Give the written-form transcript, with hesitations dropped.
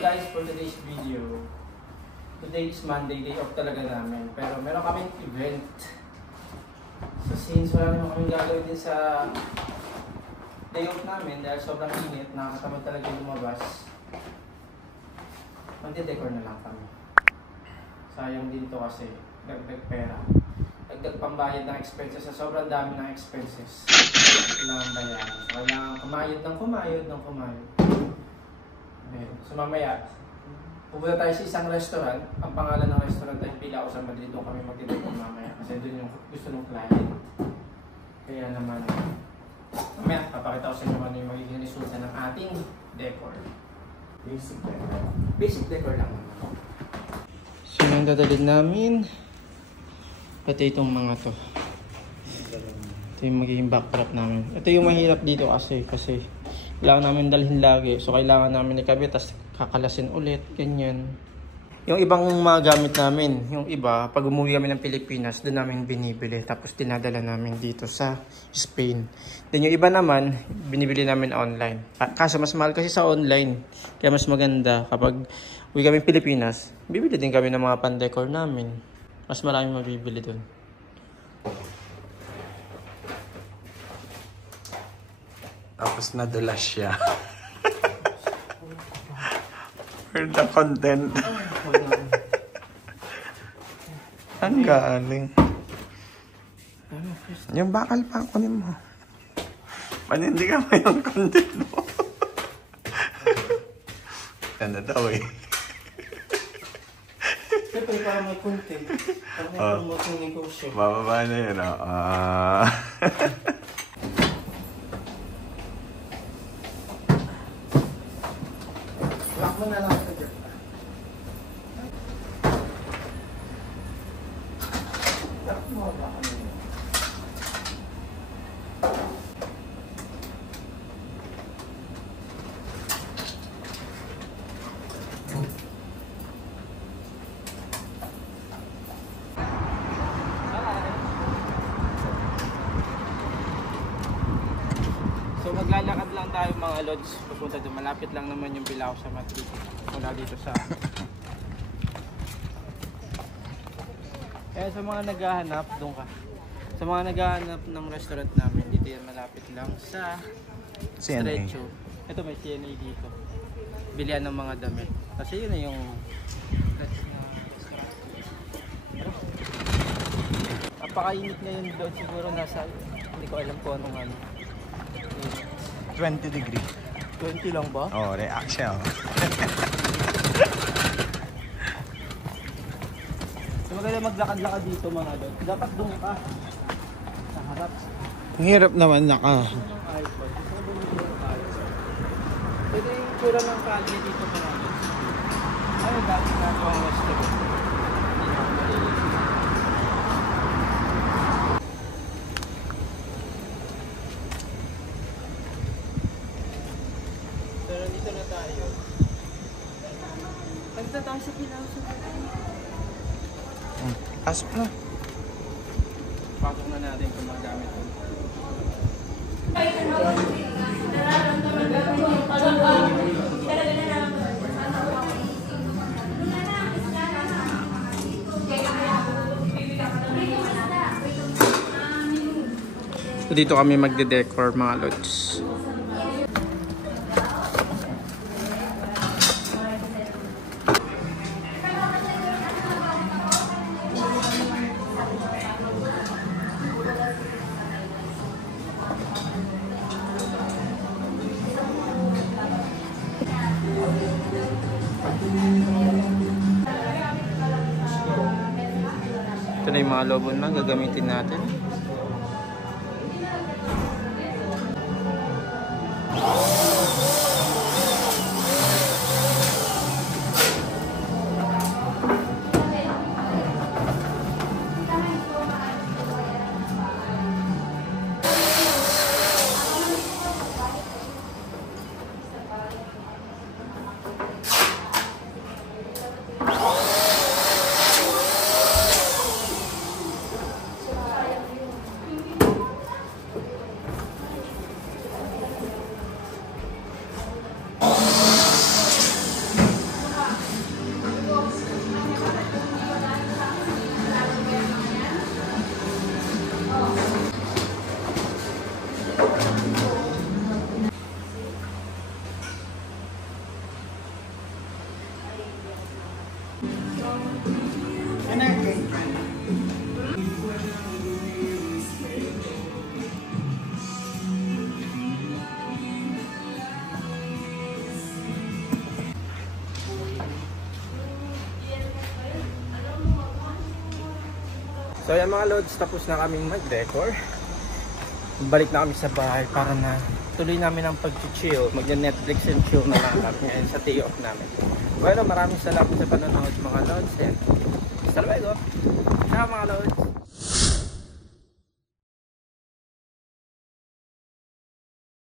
guys, for today's video, today is Monday, day off talaga namin. Pero meron kaming event. So since wala naman kaming gagawin din sa day off namin dahil sobrang init, nakakatamad talaga lumabas, magde-decor na lang kami. Sayang din to kasi dagdag pera. Dagdag pambayad ng expenses sa sobrang dami ng expenses. Kailangan bayaran. So kailangan kumayod ng kumayod. So mamaya, pupunta tayo sa isang restaurant. Ang pangalan ng restaurant ay Pila o sa Madrid. Doon kami magdidecor mamaya kasi doon yung gusto ng client. Kaya naman, mamaya papakita ko sa inyo ano yung magiging resulta ng ating decor. Basic decor. Basic decor lang. So yung dadalhin namin, pati itong mga to. Ito yung magiging backdrop namin. Ito yung mahirap dito kasi kailangan namin dalhin lagi. So kailangan namin ikabit, tapos kakalasin ulit, ganyan. Yung ibang mga gamit namin, yung iba, pag umuwi kami ng Pilipinas, doon namin binibili. Tapos dinadala namin dito sa Spain. Then yung iba naman, binibili namin online. Kaso mas mahal kasi sa online. Kaya mas maganda kapag uwi kami ng Pilipinas, bibili din kami ng mga pan-decor namin. Mas maraming mabibili doon. Tapos nadulas siya. For the content. Ang galing. Yung bakal pa kunin mo. Panindi ka mo yung content mo. Ano daw eh. Siyempre para may content. Para may promote yung negosyo. Bababa na yun. Lock mo na lang ito dyan. Lock mo ba kami? So maglalakad lang tayo mga lods, pupunta doon. Malapit lang naman yung Bilao sa Madrid. Mula dito sa... Kaya sa mga naghahanap, doon ka. Sa mga naghahanap ng restaurant namin, dito yan malapit lang sa Stretcho. Ito may CNA dito. Bilihan ng mga damit. Kasi yun na yung... Napakainit ngayon doon, siguro nasa... Hindi ko alam kung anong ano. 20 degree. 20 lang ba? Oh, reaction. So maganda maglakad-lakad dito mga lods. Dapat doon ka. Sa harap. Ang hirap naman naka. Ito yung tsura ng kalye dito mga lods. Ay, dati na ito ang restaurant. Pero dito na tayo. Nandito tayo sa Pilaw sa Pasok na. Pasok na natin kung mga gamit ko. So dito kami magde-decor mga lods. Ito na yung mga lobo na gagamitin natin. So yan mga lods, tapos na kaming mag-decor. Balik na kami sa bahay para na tuloy namin ang pag-chill. Mag-Netflix and chill na lang kami ngayon sa day off namin. Bueno, maraming salamat sa panonood mga lods. Hasta luego. Ciao mga lods.